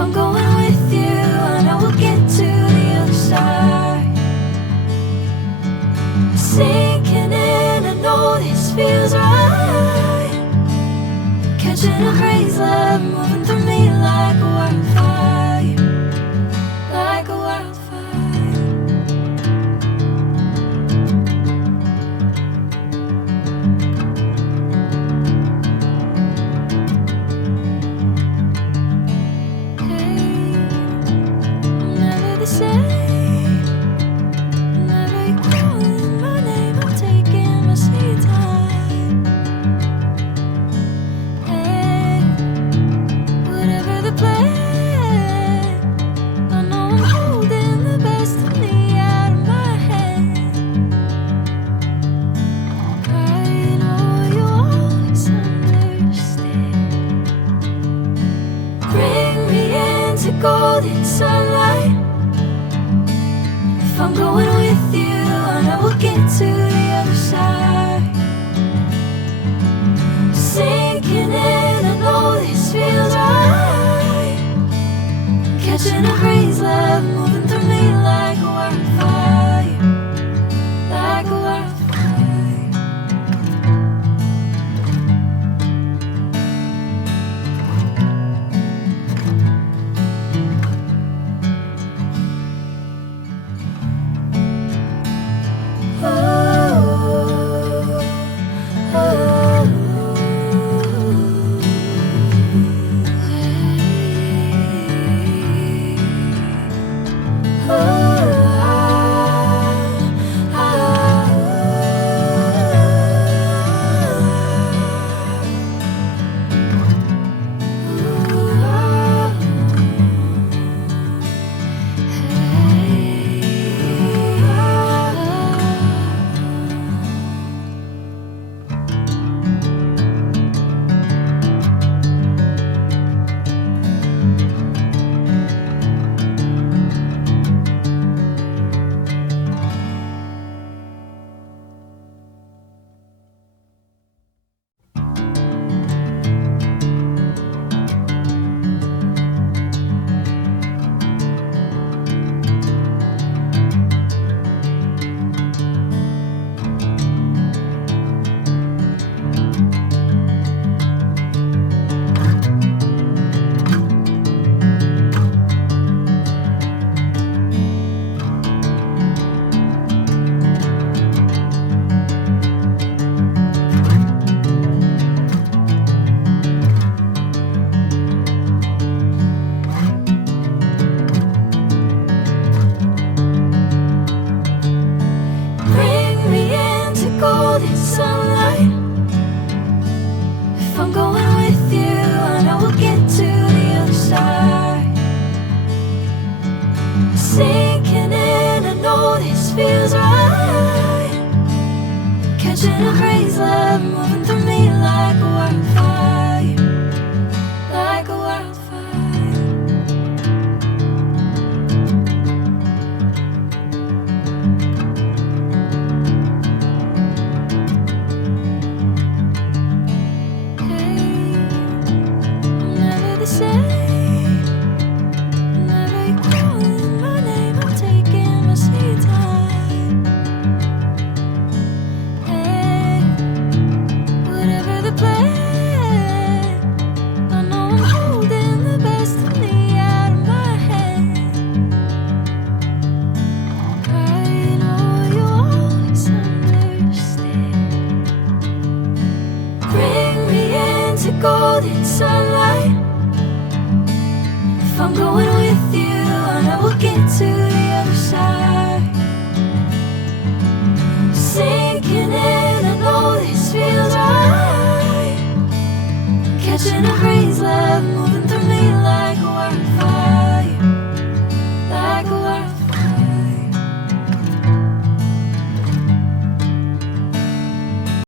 I'm going with you, I know we'll get to the other side. Sinking in, I know this feels right. Catching a crazy love, moving through me like a wildfire, like a wildfire. Golden sunlight. If I'm going with you, I know we'll get to the other side. Sinking in, I know this feels right. Catching a crazy love, moving through me like a wildfire, like a wildfire. Sinking in, I know this feels right. Catching a crazy love, moving through me like a wildfire, like a wildfire. Hey, I'm never the same. Golden sunlight. If I'm going with you, I know we'll get to the other side. Sinking in, I know this feels right. Catching a crazy love, moving through me like